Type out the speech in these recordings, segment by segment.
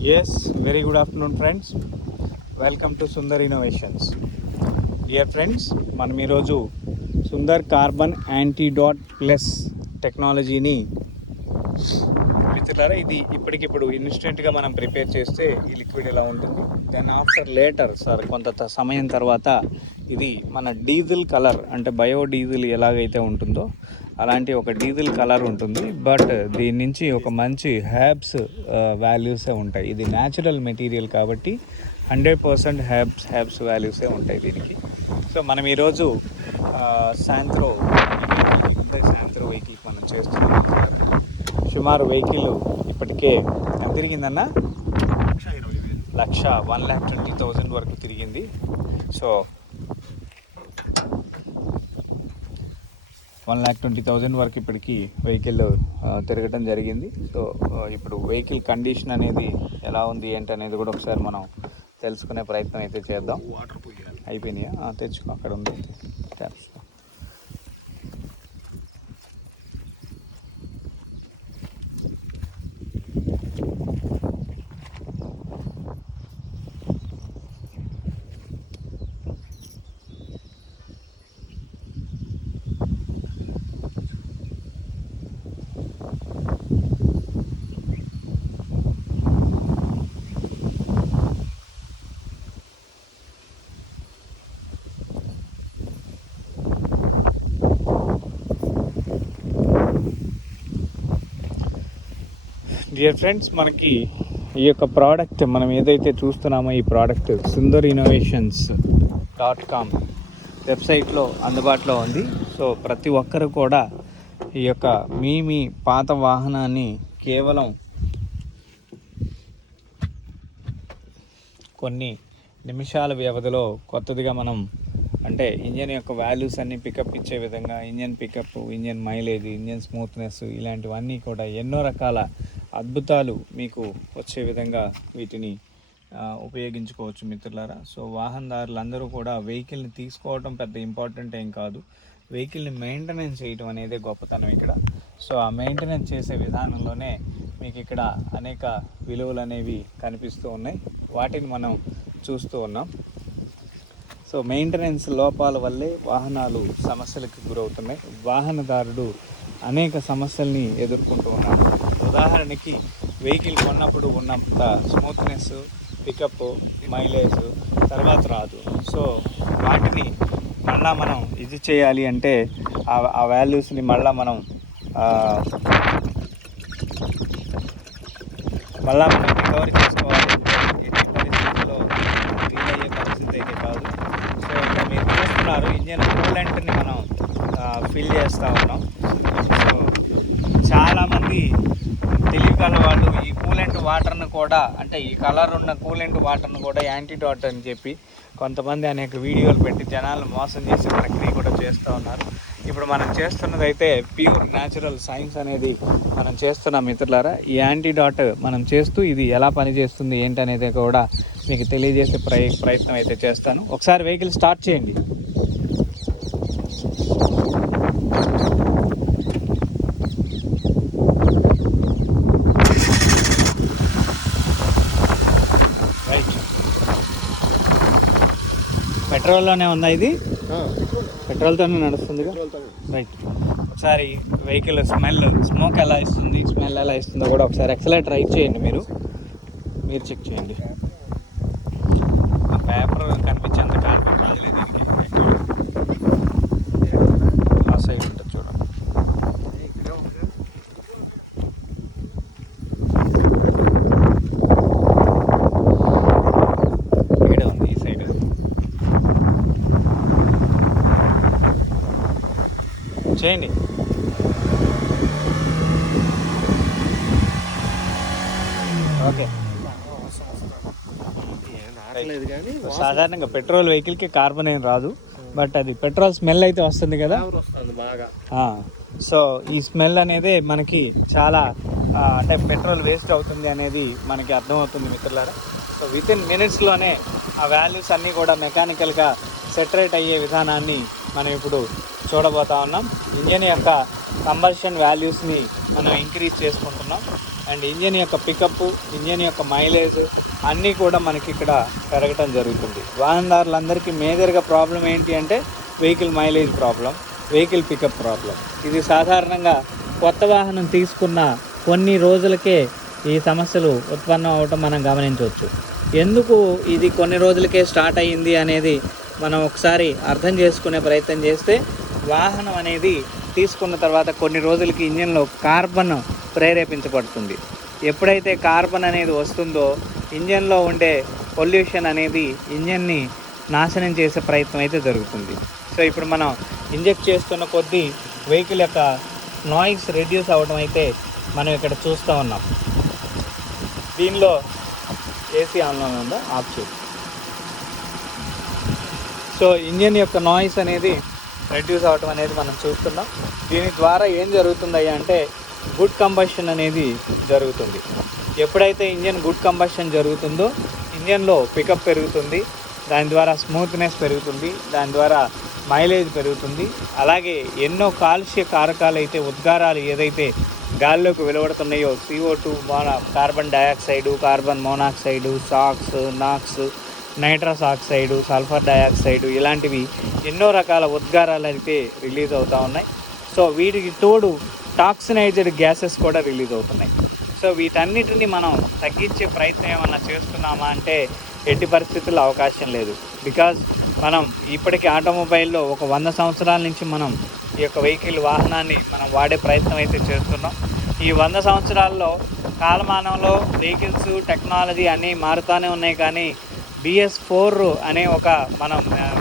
Yes, very good afternoon friends. Welcome to Sundar Innovations. Dear friends, మనం ఈరోజు Sundar carbon antidote plus టెక్నాలజీని మిత్రులారా, ఇది ఇప్పటికిప్పుడు ఇన్స్టెంట్గా మనం ప్రిపేర్ చేస్తే ఈ లిక్విడ్ ఎలా ఉంటుంది, దెన్ ఆఫ్టర్ లేటర్ కొంత సమయం తర్వాత ఇది మన డీజిల్ కలర్ అంటే బయోడీజిల్ ఎలాగైతే ఉంటుందో అలాంటి ఒక డీజిల్ కలర్ ఉంటుంది. బట్ దీని నుంచి ఒక మంచి హ్యాబ్స్ వాల్యూసే ఉంటాయి. ఇది న్యాచురల్ మెటీరియల్ కాబట్టి 100% హ్యాబ్స్ వాల్యూసే ఉంటాయి దీనికి. సో మనం ఈరోజు శాంత్రో వెహికల్ మనం చేస్తున్నాం. సుమారు వెహికల్ ఇప్పటికే ఎంత తిరిగిందన్న 1,20,000 వరకు తిరిగింది. సో 1,20,000 వరకు ఇప్పటికి వెహికల్ తిరగటం జరిగింది. సో ఇప్పుడు వెహికల్ కండిషన్ అనేది ఎలా ఉంది ఏంటి అనేది కూడా ఒకసారి మనం తెలుసుకునే ప్రయత్నం అయితే చేద్దాం. వాటర్ పోయాలి. అయిపోయినాయా? తెచ్చుకో, అక్కడ ఉంది ట్యాప్స్. డియర్ ఫ్రెండ్స్, మనకి ఈ యొక్క ప్రోడక్ట్ మనం ఏదైతే చూస్తున్నామో ఈ ప్రోడక్ట్ sundariinnovations.com వెబ్సైట్లో అందుబాటులో ఉంది. సో ప్రతి ఒక్కరు కూడా ఈ యొక్క మీ పాత వాహనాన్ని కేవలం కొన్ని నిమిషాల వ్యవధిలో కొత్తదిగా మనం అంటే ఇంజన్ యొక్క వాల్యూస్ అన్నీ పికప్ ఇచ్చే విధంగా engine pickup, engine mileage, engine smoothness ఇలాంటివన్నీ కూడా ఎన్నో రకాల అద్భుతాలు మీకు వచ్చే విధంగా వీటిని ఉపయోగించుకోవచ్చు మిత్రులారా. సో వాహనదారులందరూ కూడా వెహికల్ని తీసుకోవడం పెద్ద ఇంపార్టెంట్ ఏం కాదు, వెహికల్ని మెయింటెనెన్స్ చేయడం అనేది గొప్పతనం ఇక్కడ. సో ఆ మెయింటెనెన్స్ చేసే విధానంలోనే మీకు ఇక్కడ అనేక విలువలు అనేవి కనిపిస్తూ ఉన్నాయి, వాటిని మనం చూస్తూ ఉన్నాం. సో మెయింటెనెన్స్ లోపాల వల్లే వాహనాలు సమస్యలకు గురవుతున్నాయి. వాహనదారుడు అనేక సమస్యల్ని ఎదుర్కొంటూ ఉన్నాడు. ఉదాహరణకి వెహికల్ కొన్నప్పుడు ఉన్నంత స్మూత్నెస్, పికప్, మైలేజ్ తర్వాత రాదు. సో వాటిని మళ్ళా మనం ఇది చేయాలి అంటే ఆ వాల్యూస్ని మళ్ళీ మనం రికవరీ చేసుకోవాలి అంటే ఎట్టి పరిస్థితుల్లో వీలయ్యే పరిస్థితి అయితే కాదు. సో ఇక్కడ మీరు చూస్తున్నారు, ఇంజన్ కూలెంట్ని మనం ఫిల్ చేస్తూ ఉన్నాం. సో చాలామంది తెలివిగల వాళ్ళు ఈ కూలెంట్ వాటర్ను కూడా అంటే ఈ కలర్ ఉన్న కూలెంట్ వాటర్ను కూడా యాంటీడాట్ అని చెప్పి కొంతమంది అనేక వీడియోలు పెట్టి జనాలను మోసం చేసే ప్రక్రియ కూడా చేస్తూ ఉన్నారు. ఇప్పుడు మనం చేస్తున్నది అయితే ప్యూర్ న్యాచురల్ సైన్స్ అనేది మనం చేస్తున్నాం మిత్రులారా. ఈ యాంటీడాట్ మనం చేస్తూ ఇది ఎలా పనిచేస్తుంది ఏంటి అనేది కూడా మీకు తెలియజేసే ప్రయత్నం అయితే చేస్తాను. ఒకసారి వెహికల్ స్టార్ట్ చేయండి. రైట్, పెట్రోల్లోనే ఉందా ఇది? పెట్రోల్తోనే నడుస్తుందిగా. రైట్, ఒకసారి వెహికల్ స్మోక్ ఎలా ఇస్తుంది, స్మెల్ ఎలా ఇస్తుందో కూడా ఒకసారి ఎక్సలైట్ రైట్ చేయండి. మీరు చెక్ చేయండి. ఆ పేపర్ కనిపించేంత కాన్ఫిడెంట్ రాదులే దీనికి. ఆ సైడ్ ఉంటుంది చూడండి. ఇక్కడే ఉంది ఈ సైడ్. చేయండి. ఓకే, సాధారణంగా పెట్రోల్ వెహికల్కి కార్బన్ ఏం రాదు, బట్ అది పెట్రోల్ స్మెల్ అయితే వస్తుంది కదా బాగా. సో ఈ స్మెల్ అనేది మనకి చాలా అంటే పెట్రోల్ వేస్ట్ అవుతుంది అనేది మనకి అర్థమవుతుంది మిత్రులారా. సో విత్ ఇన్ మినిట్స్లోనే ఆ వాల్యూస్ అన్నీ కూడా మెకానికల్గా సెటరేట్ అయ్యే విధానాన్ని మనం ఇప్పుడు చూడబోతా ఉన్నాం. ఇంజన్ యొక్క కంబషన్ వాల్యూస్ని మనం ఇంక్రీజ్ చేసుకుంటున్నాం. అండ్ ఇంజన్ యొక్క పికప్, ఇంజన్ యొక్క మైలేజ్ అన్నీ కూడా మనకి ఇక్కడ పెరగటం జరుగుతుంది. వాహనదారులందరికీ మేజర్గా ప్రాబ్లం ఏంటి అంటే vehicle mileage problem, vehicle pickup problem. ఇది సాధారణంగా కొత్త వాహనం తీసుకున్న కొన్ని రోజులకే ఈ సమస్యలు ఉత్పన్నం అవటం మనం గమనించవచ్చు. ఎందుకు ఇది కొన్ని రోజులకే స్టార్ట్ అయ్యింది అనేది మనం ఒకసారి అర్థం చేసుకునే ప్రయత్నం చేస్తే, వాహనం అనేది తీసుకున్న తర్వాత కొన్ని రోజులకి ఇంజన్లో కార్బన్ ప్రేరేపించబడుతుంది. ఎప్పుడైతే కార్బన్ అనేది వస్తుందో ఇంజన్లో ఉండే పొల్యూషన్ అనేది ఇంజన్ని నాశనం చేసే ప్రయత్నం అయితే జరుగుతుంది. సో ఇప్పుడు మనం ఇంజెక్ట్ చేస్తున్న కొద్దీ వెహికల్ యొక్క నాయిస్ రెడ్యూస్ అవ్వడం అయితే మనం ఇక్కడ చూస్తూ ఉన్నాం. దీనిలో ఏసీ ఆన్లో ఉందా, ఆఫ్ చేసి. సో ఇంజన్ యొక్క నాయిస్ అనేది రెడ్యూస్ అవ్వటం అనేది మనం చూస్తున్నాం. దీని ద్వారా ఏం జరుగుతుందయ్యా అంటే గుడ్ కంబషన్ అనేది జరుగుతుంది. ఎప్పుడైతే ఇంజన్ గుడ్ కంబషన్ జరుగుతుందో ఇంజన్లో పికప్ పెరుగుతుంది, దాని ద్వారా స్మూత్నెస్ పెరుగుతుంది, దాని ద్వారా మైలేజ్ పెరుగుతుంది. అలాగే ఎన్నో కాలుష్య కారకాలు అయితే, ఉద్గారాలు ఏదైతే గాల్లోకి వెలువడుతున్నాయో, CO2, carbon dioxide, carbon monoxide, SOx, NOx, nitrous oxide, sulphur dioxide, ఇలాంటివి ఎన్నో రకాల ఉద్గారాలు అయితే రిలీజ్ అవుతూ ఉన్నాయి. సో వీటికి తోడు టాక్సినైజ్డ్ గ్యాసెస్ కూడా రిలీజ్ అవుతున్నాయి. సో వీటన్నిటిని మనం తగ్గించే ప్రయత్నం ఏమన్నా చేస్తున్నామా అంటే ఎట్టి పరిస్థితుల్లో అవకాశం లేదు. బికాజ్ మనం ఇప్పటికీ ఆటోమొబైల్లో ఒక 100 సంవత్సరాల నుంచి మనం ఈ యొక్క వెహికల్ వాహనాన్ని మనం వాడే ప్రయత్నం అయితే చేస్తున్నాం. ఈ 100 సంవత్సరాల్లో కాలమానంలో వెహికల్స్, టెక్నాలజీ అన్నీ మారుతూనే ఉన్నాయి. కానీ BS4 అనే ఒక మనం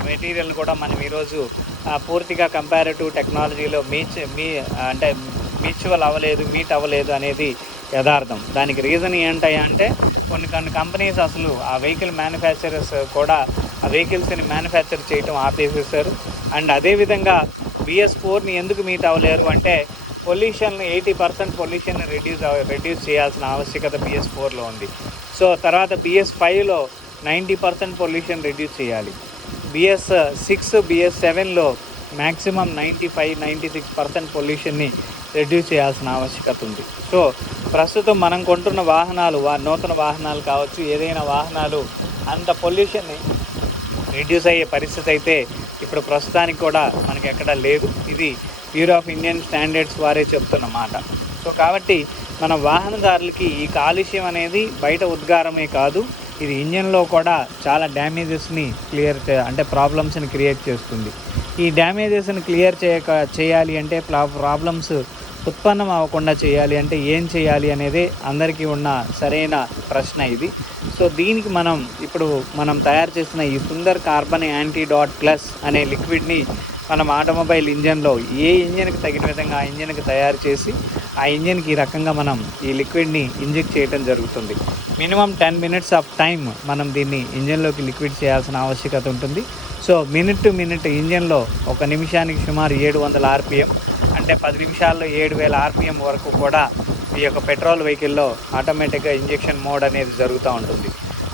మెటీరియల్ కూడా మనం ఈరోజు పూర్తిగా కంపారిటివ్ టెక్నాలజీలో మీట్ అవ్వలేదు అనేది యథార్థం. దానికి రీజన్ ఏంటయ్యా అంటే కొన్ని కంపెనీస్ అసలు ఆ వెహికల్ మ్యానుఫ్యాక్చరర్స్ కూడా ఆ వెహికల్స్ని మ్యానుఫ్యాక్చర్ చేయటం ఆపేసేసారు. అండ్ అదేవిధంగా BS4ని ఎందుకు మీట్ అవ్వలేరు అంటే పొల్యూషన్ 80% పొల్యూషన్ రెడ్యూస్ చేయాల్సిన ఆవశ్యకత BS4లో ఉంది. సో తర్వాత BS5లో 90% పొల్యూషన్ రెడ్యూస్ చేయాలి. BS6, BS7లో మ్యాక్సిమం 95-96% పొల్యూషన్ని రెడ్యూస్ చేయాల్సిన ఆవశ్యకత ఉంది. సో ప్రస్తుతం మనం కొంటున్న వాహనాలు, నూతన వాహనాలు కావచ్చు, ఏదైనా వాహనాలు అంత పొల్యూషన్ని రెడ్యూస్ అయ్యే పరిస్థితి అయితే ఇప్పుడు ప్రస్తుతానికి కూడా మనకి ఎక్కడా లేదు. ఇది బ్యూరో ఆఫ్ ఇండియన్ స్టాండర్డ్స్ వారే చెప్తున్న మాట. సో కాబట్టి మన వాహనదారులకి ఈ కాలుష్యం అనేది బయట ఉద్గారమే కాదు, ఇది ఇంజన్లో కూడా చాలా డ్యామేజెస్ని ప్రాబ్లమ్స్ని క్రియేట్ చేస్తుంది. ఈ డ్యామేజెస్ని క్లియర్ చేయాలి అంటే ప్రాబ్లమ్స్ ఉత్పన్నం అవ్వకుండా చేయాలి అంటే ఏం చేయాలి అనేది అందరికీ ఉన్న సరైన ప్రశ్న ఇది. సో దీనికి మనం తయారు చేసిన ఈ సుందర్ కార్బన్ యాంటీడాట్ ప్లస్ అనే లిక్విడ్ని మనం ఆటోమొబైల్ ఇంజన్లో ఏ ఇంజన్కి తగిన విధంగా ఆ ఇంజన్కి తయారు చేసి ఆ ఇంజన్కి ఈ రకంగా మనం ఈ లిక్విడ్ని ఇంజెక్ట్ చేయడం జరుగుతుంది. మినిమం 10 minutes ఆఫ్ టైం మనం దీన్ని ఇంజన్లోకి లిక్విడ్ చేయాల్సిన ఆవశ్యకత ఉంటుంది. సో మినిట్ టు మినిట్ ఇంజన్లో ఒక నిమిషానికి సుమారు 700 RPM అంటే 10 నిమిషాల్లో 7000 RPM వరకు కూడా ఈ యొక్క పెట్రోల్ వెహికల్లో ఆటోమేటిక్గా ఇంజెక్షన్ మోడ్ అనేది జరుగుతూ ఉంటుంది.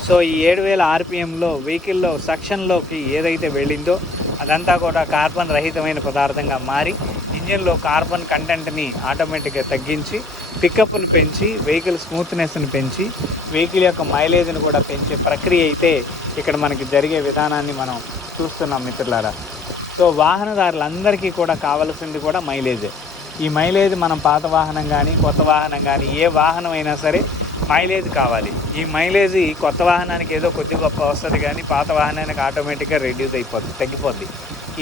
సో ఈ 7000 RPMలో వెహికల్లో సక్షన్లోకి ఏదైతే వెళ్ళిందో అదంతా కూడా కార్బన్ రహితమైన పదార్థంగా మారి ఇంజన్లో కార్బన్ కంటెంట్ని ఆటోమేటిక్గా తగ్గించి పికప్ను పెంచి వెహికల్ స్మూత్నెస్ని పెంచి వెహికల్ యొక్క మైలేజ్ని కూడా పెంచే ప్రక్రియ అయితే ఇక్కడ మనకి జరిగే విధానాన్ని మనం చూస్తున్నాం మిత్రులారా. సో వాహనదారులందరికీ కూడా కావాల్సింది కూడా మైలేజే. ఈ మైలేజ్ మనం పాత వాహనం కానీ కొత్త వాహనం కానీ ఏ వాహనం అయినా సరే మైలేజ్ కావాలి. ఈ మైలేజ్ కొత్త వాహనానికి ఏదో కొద్ది గొప్ప వస్తుంది కానీ పాత వాహనానికి ఆటోమేటిక్గా రెడ్యూస్ తగ్గిపోద్ది.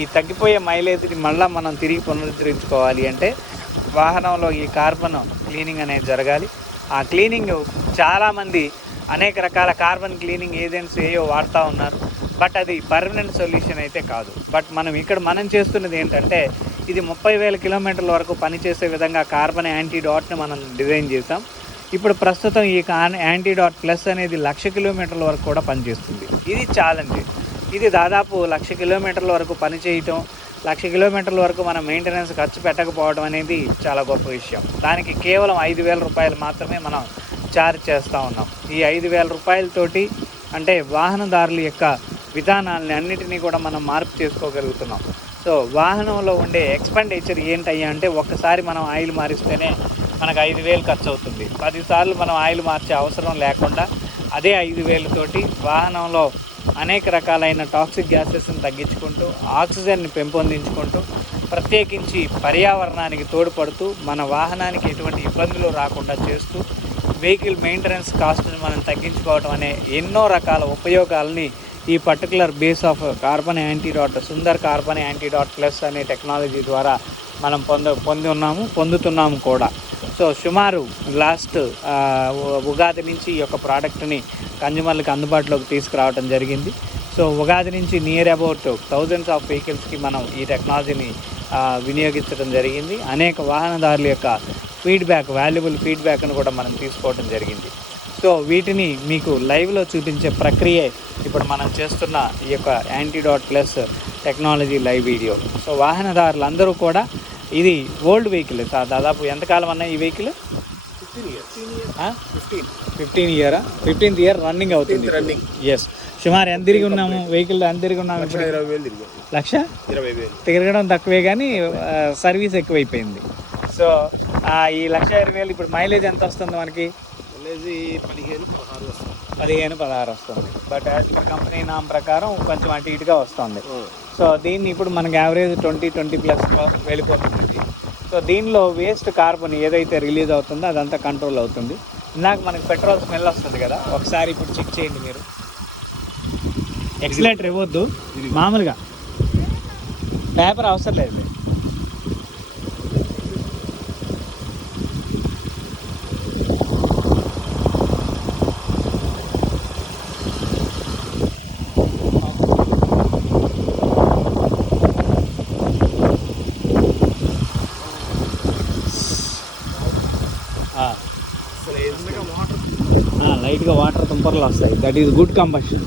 ఈ తగ్గిపోయే మైలేజ్ని మళ్ళీ మనం తిరిగి పునరుద్ధరించుకోవాలి అంటే వాహనంలో ఈ కార్బన్ క్లీనింగ్ అనేది జరగాలి. ఆ క్లీనింగ్ చాలామంది అనేక రకాల కార్బన్ క్లీనింగ్ ఏజెంట్స్ ఏవో వాడుతూ ఉన్నారు. బట్ అది పర్మనెంట్ సొల్యూషన్ అయితే కాదు. బట్ మనం చేస్తున్నది ఏంటంటే ఇది 30,000 కిలోమీటర్ల వరకు పనిచేసే విధంగా కార్బన్ యాంటీడాట్ని మనం డిజైన్ చేసాం. ఇప్పుడు ప్రస్తుతం ఈ యాంటీడాట్ ప్లస్ అనేది 1,00,000 కిలోమీటర్ల వరకు కూడా పనిచేస్తుంది. ఇది ఛాలెంజ్. ఇది దాదాపు 1,00,000 కిలోమీటర్ల వరకు పనిచేయటం, 1,00,000 కిలోమీటర్ల వరకు మనం మెయింటెనెన్స్ ఖర్చు పెట్టకపోవడం అనేది చాలా గొప్ప విషయం. దానికి కేవలం 5,000 రూపాయలు మాత్రమే మనం ఛార్జ్ చేస్తూ ఉన్నాం. ఈ 5,000 రూపాయలతోటి అంటే వాహనదారుల యొక్క విధానాలని అన్నిటినీ కూడా మనం మార్పు చేసుకోగలుగుతున్నాం. సో వాహనంలో ఉండే ఎక్స్పెండిచర్ ఏంటయ్యా అంటే ఒక్కసారి మనం ఆయిల్ మారిస్తేనే మనకు 5,000 ఖర్చు అవుతుంది. 10 సార్లు మనం ఆయిల్ మార్చే అవసరం లేకుండా అదే 5,000తోటి వాహనంలో అనేక రకాలైన టాక్సిక్ గ్యాసెస్ని తగ్గించుకుంటూ, ఆక్సిజన్ని పెంపొందించుకుంటూ, ప్రత్యేకించి పర్యావరణానికి తోడ్పడుతూ, మన వాహనానికి ఎటువంటి ఇబ్బందులు రాకుండా చేస్తూ, వెహికల్ మెయింటెనెన్స్ కాస్ట్ని మనం తగ్గించుకోవడం అనే ఎన్నో రకాల ఉపయోగాలని ఈ particular base of carbon antidote Sundar carbon antidote plus అనే టెక్నాలజీ ద్వారా మనం పొందుతున్నాము కూడా. సో సుమారు లాస్ట్ ఉగాది నుంచి ఈ యొక్క ప్రోడక్ట్ని కన్జ్యూమర్లకు అందుబాటులోకి తీసుకురావడం జరిగింది. సో ఉగాది నుంచి నియర్ అబౌట్ థౌజండ్స్ ఆఫ్ వెహికల్స్కి మనం ఈ టెక్నాలజీని వినియోగించడం జరిగింది. అనేక వాహనదారుల యొక్క వాల్యుబుల్ ఫీడ్బ్యాక్ను కూడా మనం తీసుకోవడం జరిగింది. సో వీటిని మీకు లైవ్లో చూపించే ప్రక్రియే ఇప్పుడు మనం చేస్తున్న ఈ యొక్క antidote plus technology live video. So వాహనదారులందరూ కూడా, ఇది ఓల్డ్ వెహికల్ సార్, దాదాపు ఎంతకాలం అన్నా ఈ వెహికల్ 15th ఇయర్ రన్నింగ్ అవుతుంది. ఎస్, సుమారు ఎంత తిరిగి ఉన్నాము వెహికల్? ఎంత తిరిగి ఉన్నాము? 1,20,000 తిరగడం తక్కువే కానీ సర్వీస్ ఎక్కువైపోయింది. సో ఈ 1,20,000 ఇప్పుడు మైలేజ్ ఎంత వస్తుంది మనకి? 15-16 వస్తుంది. బట్ యాజ్ పర్ కంపెనీ నామ్ ప్రకారం కొంచెం అటు ఇటుగా వస్తుంది. సో దీన్ని ఇప్పుడు మనకి యావరేజ్ 20+ వెళ్ళిపోతుంది. సో దీనిలో వేస్ట్ కార్బన్ ఏదైతే రిలీజ్ అవుతుందో అదంతా కంట్రోల్ అవుతుంది. ఇందాక మనకి పెట్రోల్ స్మెల్ వస్తుంది కదా, ఒకసారి ఇప్పుడు చెక్ చేయండి మీరు. ఎక్సిలేటర్ ఇవ్వద్దు, మామూలుగా పేపర్ అవసరం లేదు. లైట్గా వాటర్ తుంపర్లు వస్తాయి. That is good combustion.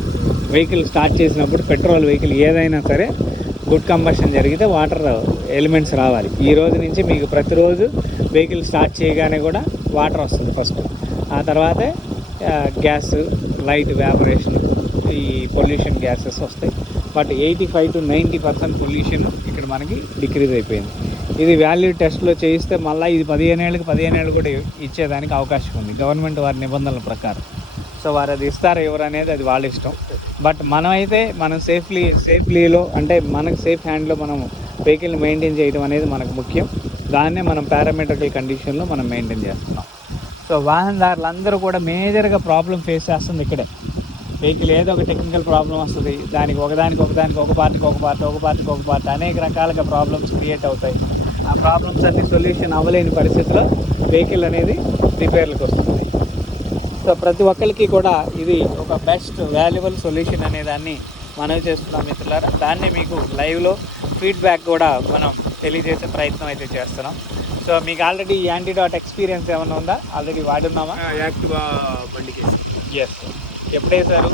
Vehicle start చేసినప్పుడు పెట్రోల్ వెహికల్ ఏదైనా సరే గుడ్ కంబషన్ జరిగితే వాటర్ ఎలిమెంట్స్ రావాలి. ఈ రోజు నుంచి మీకు ప్రతిరోజు వెహికల్ స్టార్ట్ చేయగానే కూడా వాటర్ వస్తుంది ఫస్ట్. ఆ తర్వాతే గ్యాస్, లైట్ వ్యాపరేషన్, ఈ పొల్యూషన్ గ్యాసెస్ వస్తాయి. బట్ 85 to 90% పొల్యూషన్ ఇక్కడ మనకి డిక్రీజ్ అయిపోయింది. ఇది వాల్యూ టెస్ట్లో చేయిస్తే మళ్ళీ ఇది 15 ఏళ్ళకి కూడా ఇచ్చేదానికి అవకాశం ఉంది గవర్నమెంట్ వారి నిబంధనల ప్రకారం. సో వారు అది ఇస్తారు ఎవరు అనేది అది వాళ్ళ ఇష్టం. బట్ మనమైతే మనం సేఫ్లీలో అంటే మనకు సేఫ్ హ్యాండ్లో మనం వెహికల్ని మెయింటైన్ చేయడం అనేది మనకు ముఖ్యం. దాన్నే మనం పారామెట్రికల్ కండిషన్లో మనం మెయింటైన్ చేస్తున్నాం. సో వాహనదారులందరూ కూడా మేజర్గా ప్రాబ్లం ఫేస్ చేస్తుంది ఇక్కడే. వెహికల్ ఏదో ఒక టెక్నికల్ ప్రాబ్లం వస్తుంది, దానికి ఒక పార్టీకి ఒక పార్ట్ అనేక రకాలుగా ప్రాబ్లమ్స్ క్రియేట్ అవుతాయి. ఆ ప్రాబ్లమ్స్ అన్ని సొల్యూషన్ అవ్వలేని పరిస్థితిలో వెహికల్ అనేది రిపేర్లకు వస్తుంది. సో ప్రతి ఒక్కరికి కూడా ఇది ఒక బెస్ట్ వాల్యుబుల్ సొల్యూషన్ అనే దాన్ని మనవి చేస్తున్నాం మిత్రులారా. దాన్ని మీకు లైవ్లో ఫీడ్బ్యాక్ కూడా మనం తెలియజేసే ప్రయత్నం అయితే చేస్తున్నాం. సో మీకు ఆల్రెడీ యాంటీడాట్ ఎక్స్పీరియన్స్ ఏమైనా ఉందా? ఆల్రెడీ వాడున్నామా? యాక్టివా బండికి. ఎస్. ఎప్పుడు వేశారు?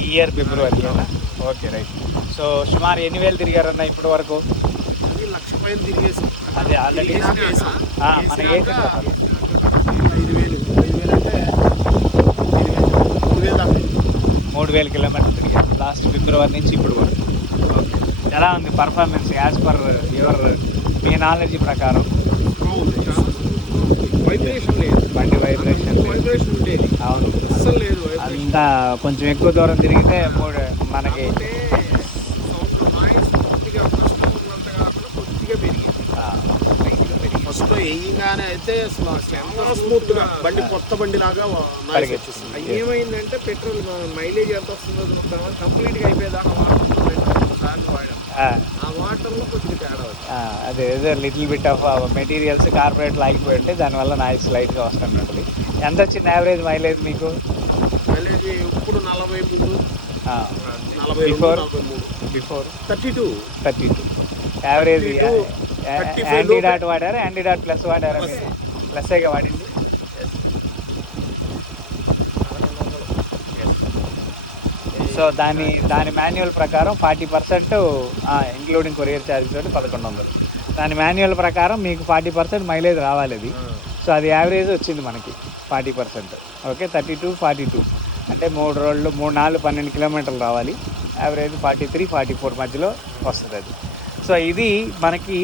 ఈ year February. Okay, right. So సుమారు ఎన్ని వేలు తిరిగారన్నా ఇప్పటి వరకు? 1,00,000 తిరిగేసి. అదే ఆల్రెడీ మనకి 3,000 కిలోమీటర్లు తిరిగారు లాస్ట్ ఫిబ్రవరి నుంచి ఇప్పుడు వరకు. ఎలా ఉంది performance as per your me knowledge ప్రకారం? వైబ్రేషన్ లేదు, బండి వైబ్రేషన్ ఉండేది. అవును, అస్సలు లేదు. అంతా కొంచెం ఎక్కువ దూరం తిరిగితే మనకి కొద్దిగా పెరిగింది. ఫస్ట్ వేయంగానే అయితే స్మూత్గా బండి కొత్త బండి లాగా వచ్చేస్తుంది. ఏమైందంటే పెట్రోల్ మైలేజ్ ఎంత వస్తుందో కంప్లీట్గా అయిపోయేదాకా వాడడం, ఆ వాటర్లో కొద్దిగా తేడా వచ్చింది. అదే లిటిల్ బిట్ ఆఫ్ మెటీరియల్స్ కార్పొరేట్లు ఆగిపోయింటే దానివల్ల నాయిస్ లైట్గా వస్తున్నట్టు. ఎంత వచ్చింది యావరేజ్ మైలేజ్ మీకు? మైలేజ్ ఇప్పుడు 40 బిఫోర్ 32 యావరేజ్. యాంటీడాట్ వాడారా? యాంటీడాట్ ప్లస్ వాడారా? ప్లస్గా వాడింది. సో దాని మాన్యువల్ ప్రకారం 40% ఇంక్లూడింగ్ కొరియర్ ఛార్జ్ తోటి 1,100. దాని మాన్యువల్ ప్రకారం మీకు 40% మైలేజ్ రావాలి అది. సో అది యావరేజ్ వచ్చింది మనకి 40%. ఓకే, 32-42 అంటే 3 రోజులు 3-4-12 కిలోమీటర్లు రావాలి. యావరేజ్ 43-44 మధ్యలో వస్తుంది అది. సో ఇది మనకి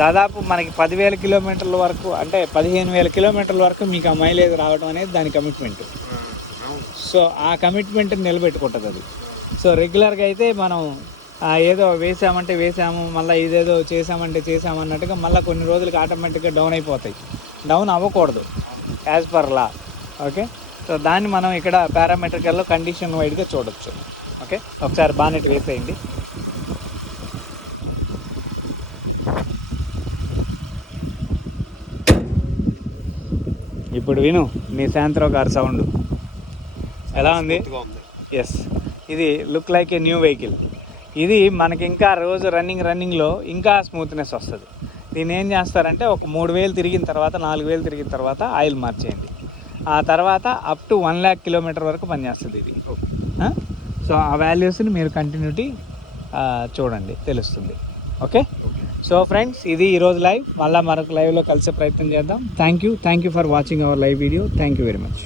దాదాపు మనకి 10,000 కిలోమీటర్ల వరకు అంటే 15,000 కిలోమీటర్ల వరకు మీకు ఆ మైలేజ్ రావడం అనేది దాని కమిట్మెంట్. సో ఆ కమిట్మెంట్ నిలబెట్టుకుంటుంది అది. సో రెగ్యులర్గా అయితే మనం ఏదో వేసాము, మళ్ళీ ఇదేదో చేసాము అన్నట్టుగా మళ్ళీ కొన్ని రోజులకి ఆటోమేటిక్గా డౌన్ అయిపోతాయి. డౌన్ అవ్వకూడదు as per law. Okay, so దాన్ని మనం ఇక్కడ పారామెట్రికల్లో కండిషన్ వైడ్గా చూడొచ్చు. ఓకే, ఒకసారి బానెట్ వేసేయండి. ఇప్పుడు విను మీ శాంత్రో కార్ సౌండ్ ఎలా ఉంది. ఎస్, ఇది look like a new vehicle. ఇది మనకి ఇంకా రోజు రన్నింగ్లో ఇంకా స్మూత్నెస్ వస్తుంది. దీన్ని ఏం చేస్తారంటే ఒక 3,000 తిరిగిన తర్వాత 4,000 తిరిగిన తర్వాత ఆయిల్ మార్చేయండి. ఆ తర్వాత అప్ టు 1,00,000 కిలోమీటర్ వరకు పనిచేస్తుంది ఇది. సో ఆ వాల్యూస్ని మీరు కంటిన్యూటీ చూడండి, తెలుస్తుంది. ఓకే, సో ఫ్రెండ్స్, ఇది ఈరోజు లైవ్. మళ్ళీ మరొక లైవ్లో కలిసే ప్రయత్నం చేద్దాం. Thank you for watching our live video. Thank you very much.